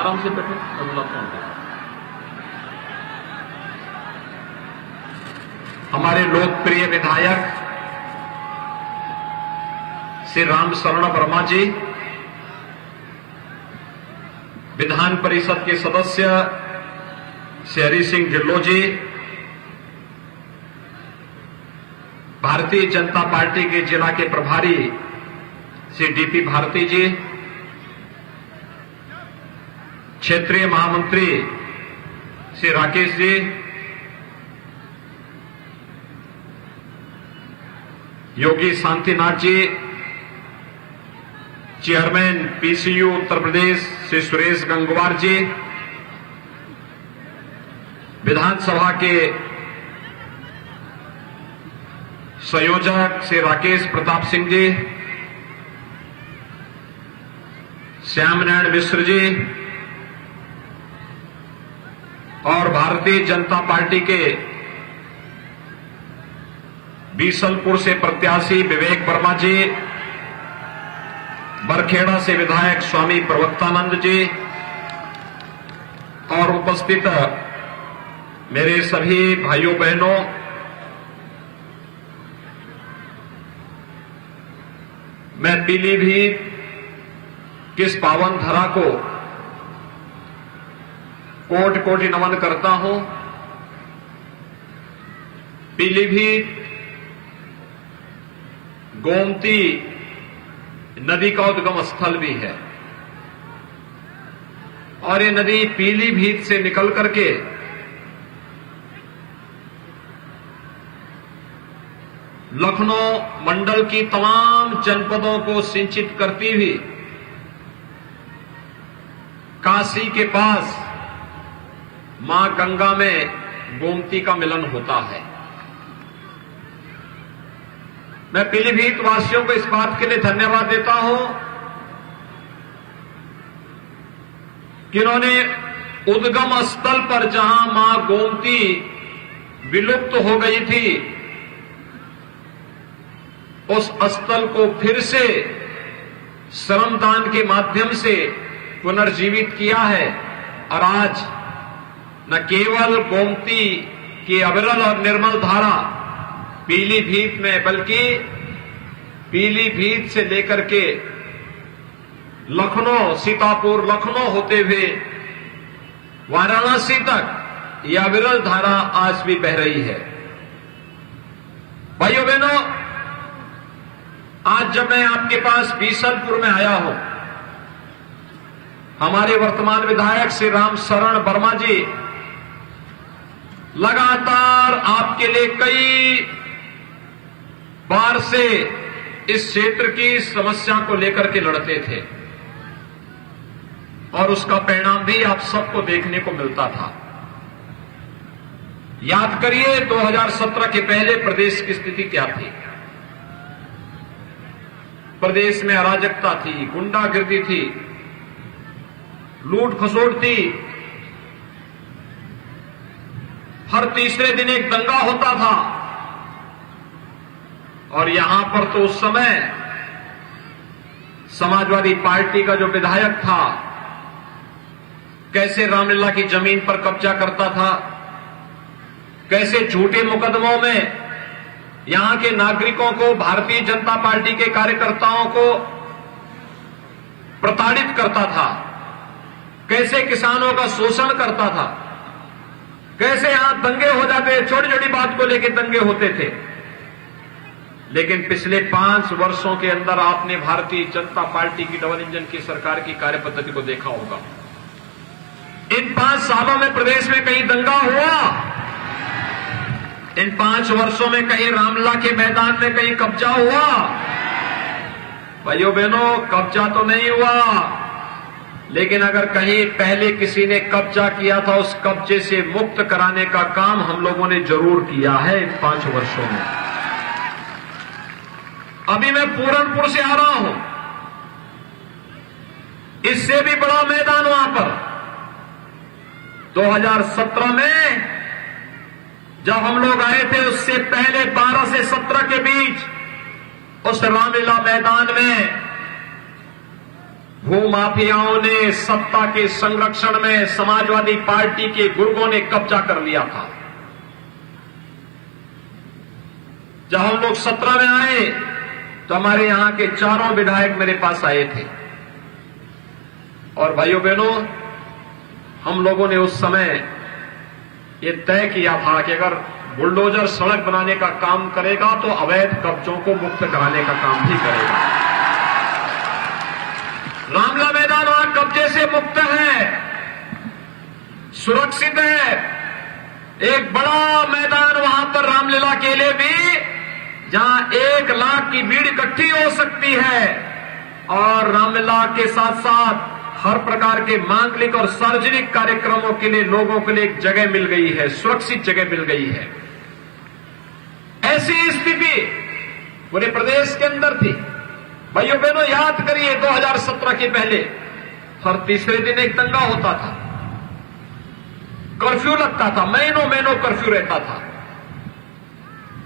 आराम से बैठो, मैं बुलाता हूं। हमारे लोकप्रिय विधायक श्री राम शरण वर्मा जी, विधान परिषद के सदस्य श्री हरि सिंह ढिल्लो जी, भारतीय जनता पार्टी के जिला के प्रभारी श्री डीपी भारती जी, क्षेत्रीय महामंत्री श्री राकेश जी, योगी शांतिनाथ जी, चेयरमैन पीसीयू उत्तर प्रदेश श्री सुरेश गंगवार जी, विधानसभा के संयोजक श्री राकेश प्रताप सिंह जी, श्याम नारायण मिश्र जी और भारतीय जनता पार्टी के बीसलपुर से प्रत्याशी विवेक वर्मा जी, बरखेड़ा से विधायक स्वामी प्रवक्तानंद जी और उपस्थित मेरे सभी भाइयों बहनों, मैं पीलीभीत किस पावन धरा को कोटि कोटि नमन करता हूं। पीलीभीत गोमती नदी का उद्गम स्थल भी है और ये नदी पीलीभीत से निकल करके लखनऊ मंडल की तमाम जनपदों को सिंचित करती हुई काशी के पास मां गंगा में गोमती का मिलन होता है। मैं पीलीभीत वासियों को इस बात के लिए धन्यवाद देता हूं कि इन्होंने उद्गम स्थल पर जहां मां गोमती विलुप्त हो गई थी, उस स्थल को फिर से श्रमदान के माध्यम से पुनर्जीवित किया है और आज न केवल गोमती की अविरल और निर्मल धारा पीलीभीत में, बल्कि पीलीभीत से लेकर के लखनऊ, सीतापुर लखनऊ होते हुए वाराणसी तक यह अविरल धारा आज भी बह रही है। भाइयों बहनों, आज जब मैं आपके पास बीसलपुर में आया हूं, हमारे वर्तमान विधायक श्री राम शरण वर्मा जी लगातार आपके लिए कई बार से इस क्षेत्र की समस्या को लेकर के लड़ते थे और उसका परिणाम भी आप सबको देखने को मिलता था। याद करिए 2017 के पहले प्रदेश की स्थिति क्या थी। प्रदेश में अराजकता थी, गुंडागिर्दी थी, लूट खसोट थी, हर तीसरे दिन एक दंगा होता था और यहां पर तो उस समय समाजवादी पार्टी का जो विधायक था कैसे रामलीला की जमीन पर कब्जा करता था, कैसे झूठे मुकदमों में यहां के नागरिकों को, भारतीय जनता पार्टी के कार्यकर्ताओं को प्रताड़ित करता था, कैसे किसानों का शोषण करता था, कैसे यहां दंगे हो जाते, छोटी छोटी बात को लेकर दंगे होते थे। लेकिन पिछले 5 वर्षों के अंदर आपने भारतीय जनता पार्टी की डबल इंजन की सरकार की कार्यपद्धति को देखा होगा। इन 5 सालों में प्रदेश में कहीं दंगा हुआ? इन 5 वर्षों में कहीं रामलीला के मैदान में कहीं कब्जा हुआ? भाइयों बहनों, कब्जा तो नहीं हुआ, लेकिन अगर कहीं पहले किसी ने कब्जा किया था, उस कब्जे से मुक्त कराने का काम हम लोगों ने जरूर किया है इन 5 वर्षों में। अभी मैं पूरनपुर से आ रहा हूं, इससे भी बड़ा मैदान वहां पर 2017 में जब हम लोग आए थे, उससे पहले 12 से 17 के बीच उस रामलीला मैदान में भूमाफियाओं ने सत्ता के संरक्षण में समाजवादी पार्टी के गुर्गों ने कब्जा कर लिया था। जब हम लोग 17 में आए तो हमारे यहां के चारों विधायक मेरे पास आए थे और भाइयों बहनों, हम लोगों ने उस समय ये तय किया था कि अगर बुलडोजर सड़क बनाने का काम करेगा तो अवैध कब्जों को मुक्त कराने का काम भी करेगा। रामलीला मैदान वहां कब्जे से मुक्त है, सुरक्षित है। एक बड़ा मैदान वहां पर रामलीला के लिए भी, जहां 1 लाख की भीड़ इकट्ठी हो सकती है और रामलीला के साथ साथ हर प्रकार के मांगलिक और सार्वजनिक कार्यक्रमों के लिए लोगों के लिए एक जगह मिल गई है, सुरक्षित जगह मिल गई है। ऐसी स्थिति पूरे प्रदेश के अंदर थी। भाइयों बहनों, याद करिए 2017 के पहले हर तीसरे दिन एक दंगा होता था, कर्फ्यू लगता था, महीनों कर्फ्यू रहता था,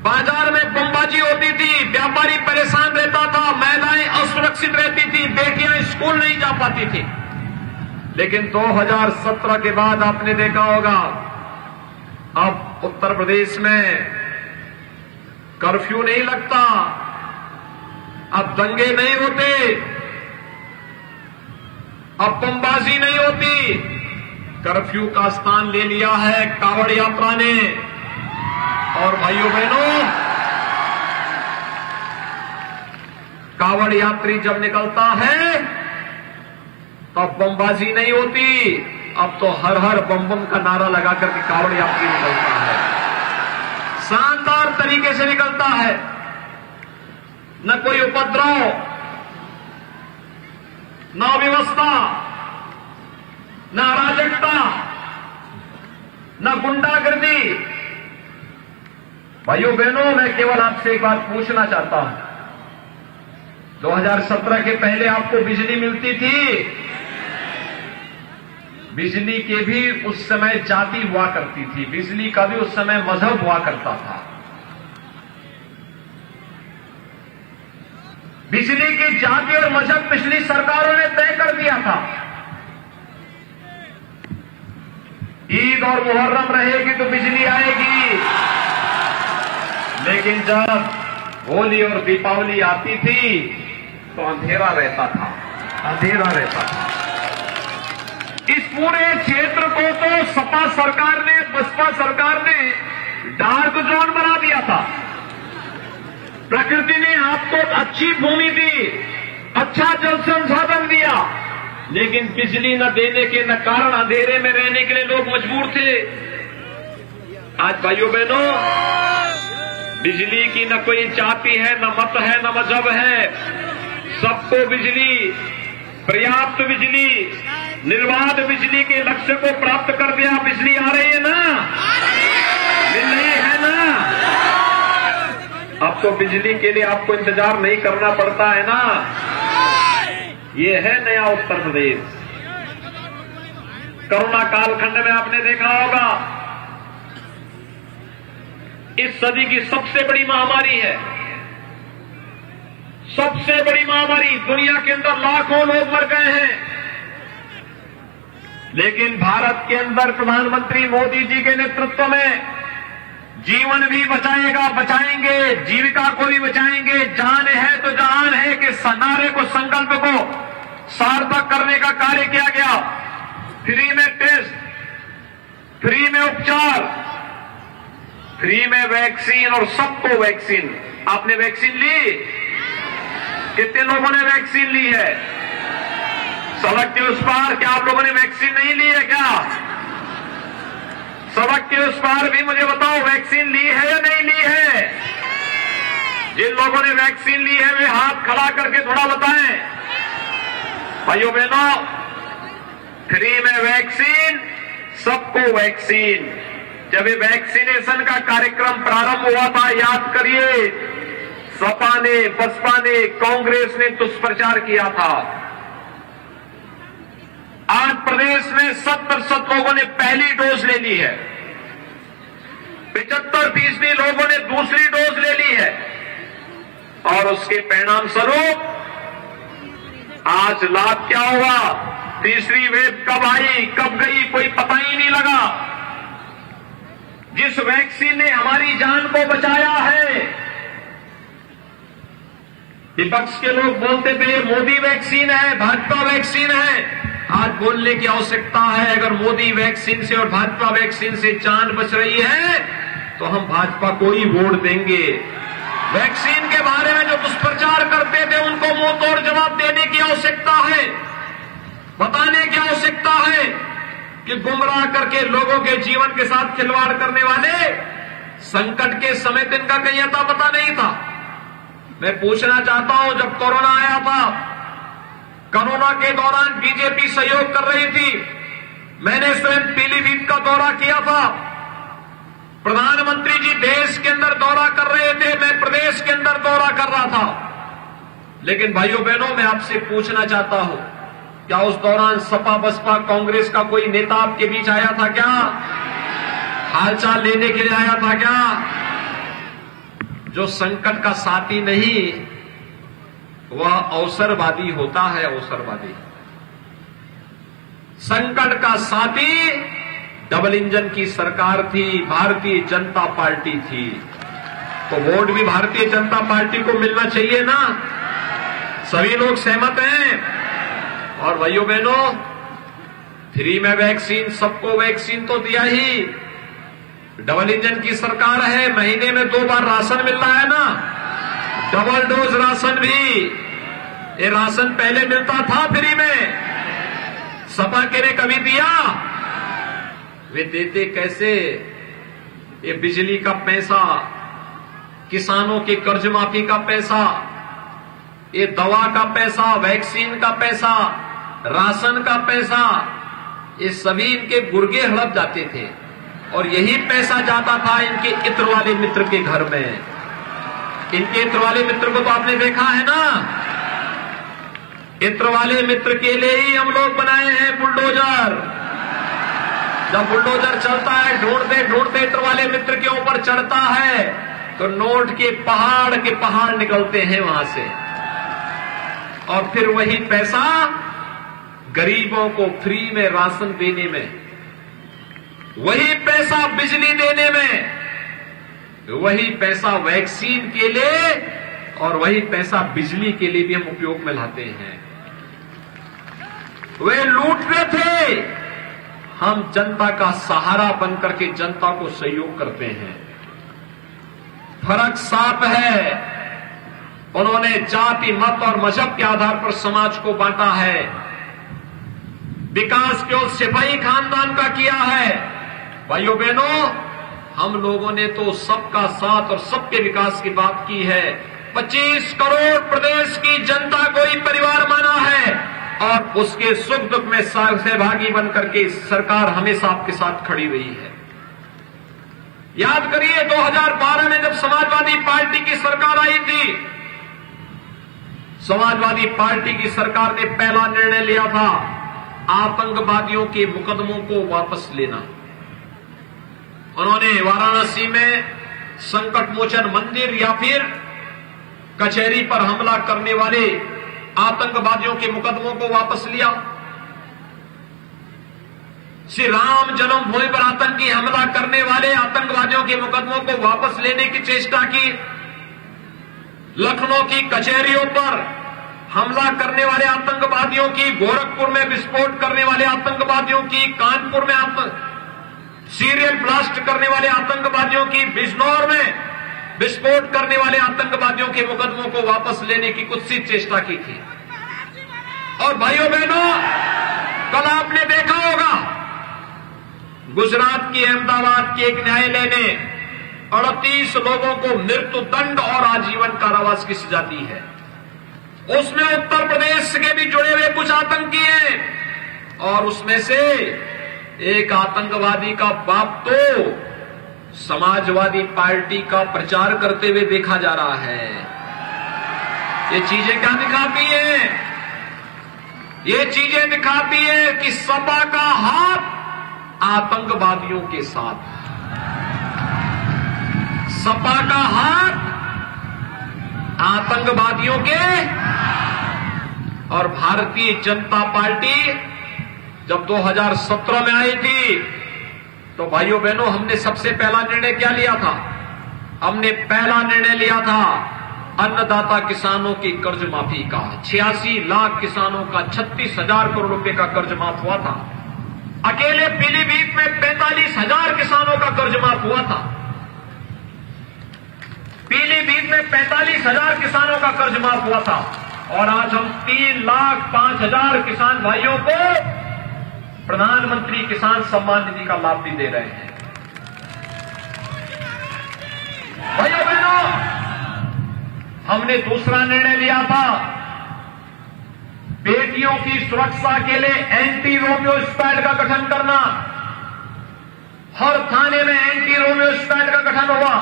बाजार में बमबाजी होती थी, व्यापारी परेशान रहता था, महिलाएं असुरक्षित रहती थी, बेटियां स्कूल नहीं जा पाती थी। लेकिन 2017 के बाद आपने देखा होगा, अब उत्तर प्रदेश में कर्फ्यू नहीं लगता, अब दंगे नहीं होते, अब बमबाजी नहीं होती। कर्फ्यू का स्थान ले लिया है कांवड़ यात्रा ने। और भाइयों बहनों, कांवड़ यात्री जब निकलता है तब बमबाजी नहीं होती, अब तो हर हर बम बम का नारा लगा करके कांवड़ यात्री निकलता है, शानदार तरीके से निकलता है। न कोई उपद्रव, न अव्यवस्था, न अराजकता, न गुंडागर्दी। भाइयों बहनों, मैं केवल आपसे एक बात पूछना चाहता हूं, 2017 के पहले आपको बिजली मिलती थी? बिजली के भी उस समय जाति हुआ करती थी, बिजली का भी उस समय मजहब हुआ करता था। बिजली की जाति और मजहब पिछली सरकारों ने तय कर दिया था। ईद और मुहर्रम रहेगी तो बिजली आएगी, लेकिन जब होली और दीपावली आती थी तो अंधेरा रहता था, अंधेरा रहता था। इस पूरे क्षेत्र को तो सपा सरकार ने, बसपा सरकार ने डार्क जोन बना दिया था। प्रकृति ने आपको अच्छी भूमि दी, अच्छा जल संसाधन दिया, लेकिन बिजली न देने के न कारण अंधेरे में रहने के लिए लोग मजबूर थे। आज भाइयों बहनों, बिजली की न कोई जाति है, न मत है, न मजहब है, सबको बिजली, पर्याप्त बिजली, निर्बाध बिजली के लक्ष्य को प्राप्त कर दिया। बिजली आ रही है ना, मिल रही है ना। अब तो बिजली के लिए आपको इंतजार नहीं करना पड़ता है ना। ये है नया उत्तर प्रदेश। कोरोना कालखंड में आपने देखा होगा, इस सदी की सबसे बड़ी महामारी है, सबसे बड़ी महामारी। दुनिया के अंदर लाखों लोग मर गए हैं, लेकिन भारत के अंदर प्रधानमंत्री मोदी जी के नेतृत्व में जीवन भी बचाएंगे, जीविका को भी बचाएंगे, जान है तो जहान है के नारे को, संकल्प को सार्थक करने का कार्य किया गया। फ्री में टेस्ट, फ्री में उपचार, फ्री में वैक्सीन और सबको वैक्सीन। आपने वैक्सीन ली? कितने लोगों ने वैक्सीन ली है? सड़क के उस पार क्या आप लोगों ने वैक्सीन नहीं ली है क्या? सड़क के उस पार भी मुझे बताओ, वैक्सीन ली है या नहीं ली है? जिन लोगों ने वैक्सीन ली है वे हाथ खड़ा करके थोड़ा बताएं। भाइयों बहनों, फ्री में वैक्सीन, सबको वैक्सीन। जब ये वैक्सीनेशन का कार्यक्रम प्रारंभ हुआ था, याद करिए, सपा ने, बसपा ने, कांग्रेस ने दुष्प्रचार किया था। आज प्रदेश में 70% लोगों ने पहली डोज ले ली है, 75% लोगों ने दूसरी डोज ले ली है, और उसके परिणाम स्वरूप आज लाभ क्या हुआ? तीसरी वेव कब आई, कब गई, कोई पता ही नहीं लगा। जिस वैक्सीन ने हमारी जान को बचाया है, विपक्ष के लोग बोलते थे ये मोदी वैक्सीन है, भाजपा वैक्सीन है। आज बोलने की आवश्यकता है, अगर मोदी वैक्सीन से और भाजपा वैक्सीन से जान बच रही है तो हम भाजपा को ही वोट देंगे। वैक्सीन के बारे में जो दुष्प्रचार करते थे उनको मुंह तोड़ जवाब देने की आवश्यकता है, बताने की आवश्यकता है कि गुमराह करके लोगों के जीवन के साथ खिलवाड़ करने वाले संकट के समय दिन का कहीं अता पता नहीं था। मैं पूछना चाहता हूं, जब कोरोना आया था, कोरोना के दौरान बीजेपी सहयोग कर रही थी, मैंने स्वयं पीलीभीत का दौरा किया था। प्रधानमंत्री जी देश के अंदर दौरा कर रहे थे, मैं प्रदेश के अंदर दौरा कर रहा था। लेकिन भाइयों बहनों, मैं आपसे पूछना चाहता हूं, क्या उस दौरान सपा बसपा कांग्रेस का कोई नेता आपके बीच आया था क्या? हालचाल लेने के लिए आया था क्या? जो संकट का साथी नहीं, वह अवसरवादी होता है। अवसरवादी संकट का साथी डबल इंजन की सरकार थी, भारतीय जनता पार्टी थी, तो वोट भी भारतीय जनता पार्टी को मिलना चाहिए ना। सभी लोग सहमत हैं। और भाइयों बहनों, फ्री में वैक्सीन, सबको वैक्सीन तो दिया ही। डबल इंजन की सरकार है, महीने में 2 बार राशन मिल रहा है ना, डबल डोज राशन भी। ये राशन पहले मिलता था फ्री में, सपा के ने कभी दिया? वे देते कैसे? ये बिजली का पैसा, किसानों के कर्ज माफी का पैसा, ये दवा का पैसा, वैक्सीन का पैसा, राशन का पैसा, ये सभी इनके गुर्गे हड़प जाते थे। और यही पैसा जाता था इनके इत्र वाले मित्र के घर में। इनके इत्र वाले मित्र को तो आपने देखा है ना। इत्र वाले मित्र के लिए ही हम लोग बनाए हैं बुलडोजर। जब बुलडोजर चलता है, ढूंढते ढूंढते इत्र वाले मित्र के ऊपर चढ़ता है, तो नोट के पहाड़ निकलते हैं वहां से। और फिर वही पैसा गरीबों को फ्री में राशन देने में, वही पैसा बिजली देने में, वही पैसा वैक्सीन के लिए और वही पैसा बिजली के लिए भी हम उपयोग में लाते हैं। वे लूटते थे, हम जनता का सहारा बनकर के जनता को सहयोग करते हैं। फर्क साफ है। उन्होंने जाति, मत और मजहब के आधार पर समाज को बांटा है। विकास केवल सिपाही खानदान का किया है। भाइयों बहनों, हम लोगों ने तो सबका साथ और सबके विकास की बात की है। 25 करोड़ प्रदेश की जनता को ही परिवार माना है और उसके सुख दुख में सहभागी बनकर के सरकार हमेशा आपके साथ खड़ी हुई है। याद करिए, 2012 में जब समाजवादी पार्टी की सरकार आई थी, समाजवादी पार्टी की सरकार ने पहला निर्णय लिया था आतंकवादियों के मुकदमों को वापस लेना। उन्होंने वाराणसी में संकट मोचन मंदिर या फिर कचहरी पर हमला करने वाले आतंकवादियों के मुकदमों को वापस लिया। श्री राम जन्मभूमि पर आतंकी हमला करने वाले आतंकवादियों के मुकदमों को वापस लेने की चेष्टा की। लखनऊ की कचहरियों पर हमला करने वाले आतंकवादियों की, गोरखपुर में विस्फोट करने वाले आतंकवादियों की, कानपुर में सीरियल ब्लास्ट करने वाले आतंकवादियों की, बिजनौर में विस्फोट करने वाले आतंकवादियों के मुकदमों को वापस लेने की कुत्सित चेष्टा की थी। और भाइयों बहनों, कल आपने देखा होगा गुजरात की अहमदाबाद के एक न्यायालय ने 38 लोगों को मृत्यु दंड और आजीवन कारावास की सजा दी है। उसमें उत्तर प्रदेश के भी जुड़े हुए कुछ आतंकी हैं और उसमें से एक आतंकवादी का बाप तो समाजवादी पार्टी का प्रचार करते हुए देखा जा रहा है। ये चीजें क्या दिखाती हैं? ये चीजें दिखाती है कि सपा का हाथ आतंकवादियों के साथ, सपा का हाथ आतंकवादियों के। और भारतीय जनता पार्टी जब 2017 में आई थी तो भाइयों बहनों हमने सबसे पहला निर्णय क्या लिया था? हमने पहला निर्णय लिया था अन्नदाता किसानों की कर्ज माफी का। 86 लाख किसानों का 36,000 करोड़ रुपए का कर्ज माफ हुआ था। अकेले पीलीभीत में 45,000 किसानों का कर्ज माफ हुआ था। पीलीभीत में 45,000 किसानों का कर्ज माफ हुआ था और आज हम 3,05,000 किसान भाइयों को प्रधानमंत्री किसान सम्मान निधि का लाभ भी दे रहे हैं। भाइयों बहनों, हमने दूसरा निर्णय लिया था बेटियों की सुरक्षा के लिए एंटी रोमियो स्क्वाड का गठन करना। हर थाने में एंटी रोमियो स्क्वाड का गठन हुआ।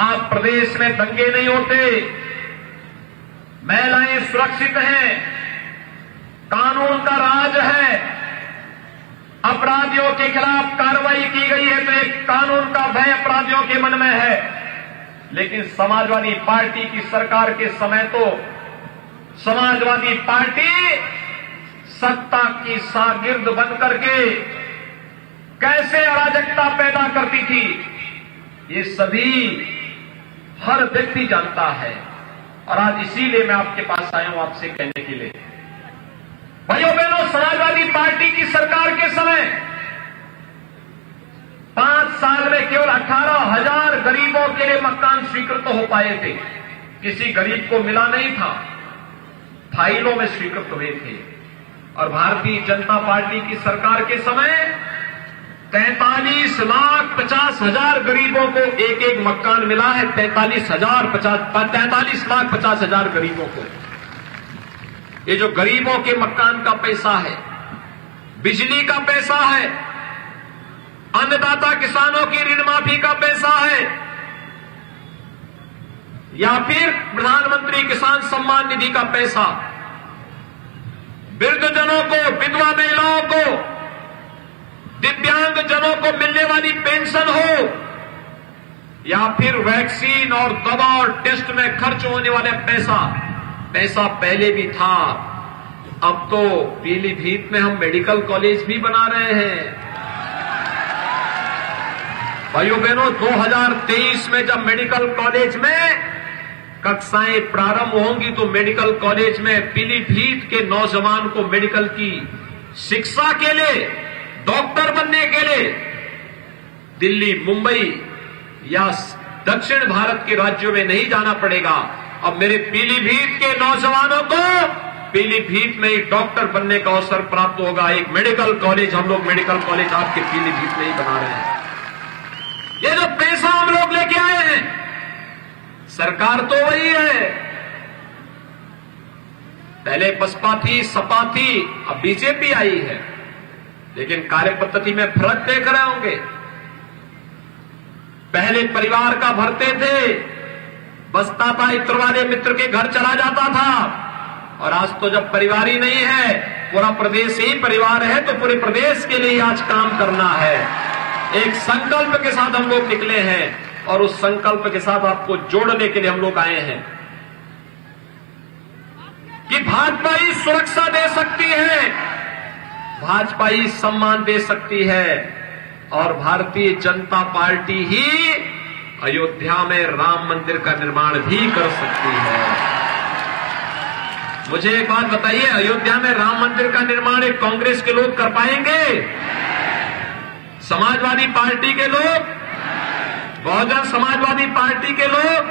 आज प्रदेश में दंगे नहीं होते, महिलाएं सुरक्षित हैं, कानून का राज है, अपराधियों के खिलाफ कार्रवाई की गई है तो एक कानून का भय अपराधियों के मन में है। लेकिन समाजवादी पार्टी की सरकार के समय तो समाजवादी पार्टी सत्ता की शागिर्द बनकर के कैसे अराजकता पैदा करती थी, ये सभी हर व्यक्ति जानता है। और आज इसीलिए मैं आपके पास आया हूं आपसे कहने के लिए, भाइयों बहनों, समाजवादी पार्टी की सरकार के समय 5 साल में केवल 18,000 गरीबों के लिए मकान स्वीकृत हो पाए थे। किसी गरीब को मिला नहीं था, फाइलों में स्वीकृत हुए थे। और भारतीय जनता पार्टी की सरकार के समय 43,50,000 गरीबों को एक एक मकान मिला है। 43,50,000 गरीबों को। ये जो गरीबों के मकान का पैसा है, बिजली का पैसा है, अन्नदाता किसानों की ऋण माफी का पैसा है, या फिर प्रधानमंत्री किसान सम्मान निधि का पैसा, वृद्धजनों को, विधवा महिलाओं को, दिव्यांग जनों को मिलने वाली पेंशन हो, या फिर वैक्सीन और दवा और टेस्ट में खर्च होने वाले पैसा पहले भी था। अब तो पीलीभीत में हम मेडिकल कॉलेज भी बना रहे हैं। भाइयों बहनों, 2023 में जब मेडिकल कॉलेज में कक्षाएं प्रारंभ होंगी तो मेडिकल कॉलेज में पीलीभीत के नौजवान को मेडिकल की शिक्षा के लिए, डॉक्टर बनने के लिए दिल्ली, मुंबई या दक्षिण भारत के राज्यों में नहीं जाना पड़ेगा। अब मेरे पीलीभीत के नौजवानों को पीलीभीत में ही डॉक्टर बनने का अवसर प्राप्त होगा। एक मेडिकल कॉलेज, हम लोग मेडिकल कॉलेज आपके पीलीभीत में ही बना रहे हैं। ये जो पैसा हम लोग लेके आए हैं, सरकार तो वही है, पहले बसपा थी, सपा थी, अब बीजेपी आई है, लेकिन कार्य पद्धति में फर्क देख रहे होंगे। पहले परिवार का भरते थे, बसता था, इत्र वाले मित्र के घर चला जाता था, और आज तो जब परिवार ही नहीं है, पूरा प्रदेश ही परिवार है, तो पूरे प्रदेश के लिए आज काम करना है। एक संकल्प के साथ हम लोग निकले हैं और उस संकल्प के साथ आपको जोड़ने के लिए हम लोग आए हैं कि भाजपा ही सुरक्षा दे सकती है, भाजपा ही सम्मान दे सकती है, और भारतीय जनता पार्टी ही अयोध्या में राम मंदिर का निर्माण भी कर सकती है। मुझे एक बात बताइए, अयोध्या में राम मंदिर का निर्माण एक कांग्रेस के लोग कर पाएंगे? समाजवादी पार्टी के लोग, बहुजन समाजवादी पार्टी के लोग,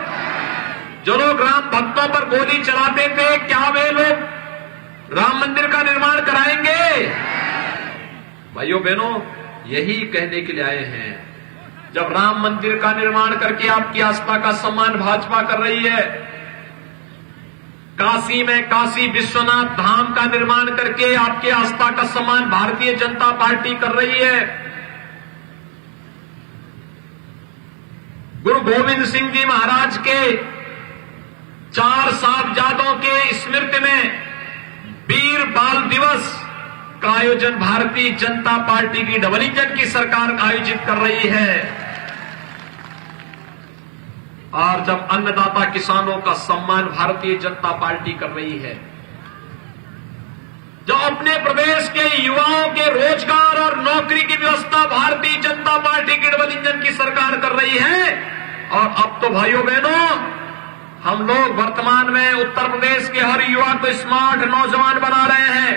जो लोग राम भक्तों पर गोली चलाते थे, क्या वे लोग राम मंदिर का निर्माण कराएंगे? भाइयों बहनों, यही कहने के लिए आए हैं, जब राम मंदिर का निर्माण करके आपकी आस्था का सम्मान भाजपा कर रही है, काशी में काशी विश्वनाथ धाम का निर्माण करके आपकी आस्था का सम्मान भारतीय जनता पार्टी कर रही है, गुरु गोविंद सिंह जी महाराज के 4 साहिबजादों के स्मृति में वीर बाल दिवस का आयोजन भारतीय जनता पार्टी की डबल इंजन की सरकार आयोजित कर रही है। और जब अन्नदाता किसानों का सम्मान भारतीय जनता पार्टी कर रही है, जो अपने प्रदेश के युवाओं के रोजगार और नौकरी की व्यवस्था भारतीय जनता पार्टी की डबल इंजन की सरकार कर रही है। और अब तो भाइयों बहनों, हम लोग वर्तमान में उत्तर प्रदेश के हर युवा को स्मार्ट नौजवान बना रहे हैं।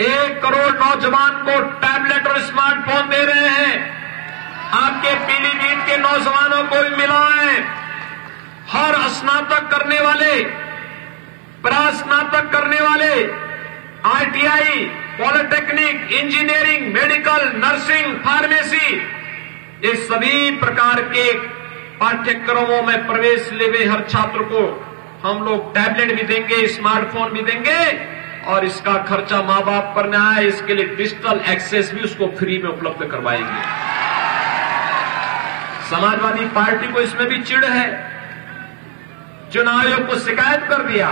1 करोड़ नौजवान को टैबलेट और स्मार्टफोन दे रहे हैं। आपके पीलीभीत के नौजवानों को भी मिला है। हर स्नातक करने वाले, परास्नातक करने वाले, ITI, polytechnic, engineering, medical, nursing, pharmacy, ये सभी प्रकार के पाठ्यक्रमों में प्रवेश ले हुए हर छात्र को हम लोग टैबलेट भी देंगे, स्मार्टफोन भी देंगे और इसका खर्चा मां बाप पर न आए, इसके लिए डिजिटल एक्सेस भी उसको फ्री में उपलब्ध करवाएंगे। समाजवादी पार्टी को इसमें भी चिढ़ है। चुनाव आयोग को शिकायत कर दिया,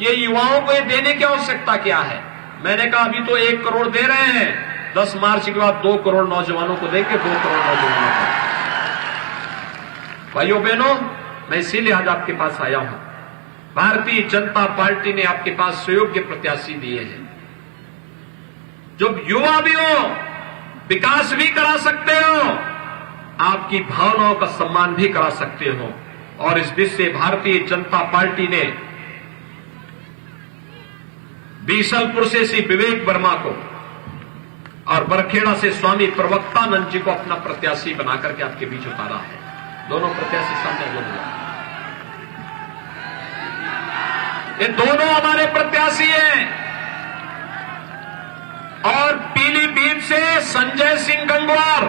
ये युवाओं को ये देने की आवश्यकता क्या है। मैंने कहा अभी तो 1 करोड़ दे रहे हैं, 10 मार्च के बाद 2 करोड़ नौजवानों को देंगे, 2 करोड़ नौजवानों को। भाइयों बहनों, मैं इसीलिए आज आपके पास आया हूं। भारतीय जनता पार्टी ने आपके पास सुयोग्य प्रत्याशी दिए हैं, जो युवा भी हो, विकास भी करा सकते हो, आपकी भावनाओं का सम्मान भी करा सकते हो। और इस दृष्टि से भारतीय जनता पार्टी ने बीसलपुर से श्री विवेक वर्मा को और बरखेड़ा से स्वामी प्रवक्तानंद जी को अपना प्रत्याशी बनाकर के आपके बीच उतारा है। दोनों प्रत्याशी सामने बोले, ये दोनों हमारे प्रत्याशी हैं। और पीलीभीत से संजय सिंह गंगवार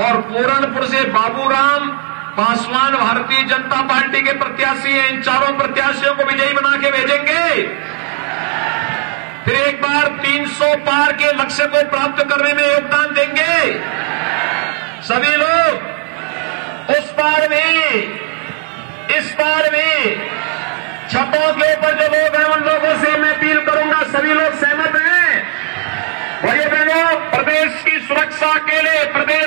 और पूरनपुर से बाबूराम पासवान भारतीय जनता पार्टी के प्रत्याशी हैं। इन चारों प्रत्याशियों को विजयी बना के भेजेंगे। फिर एक बार 300 पार के लक्ष्य को प्राप्त करने में योगदान देंगे सभी लोग। उस पार भी, इस पार भी छतों के ऊपर जो लोग हैं, उन लोगों से मैं अपील करूंगा, सभी लोग सहमत हैं। भाइयों बहनों, प्रदेश की सुरक्षा के लिए, प्रदेश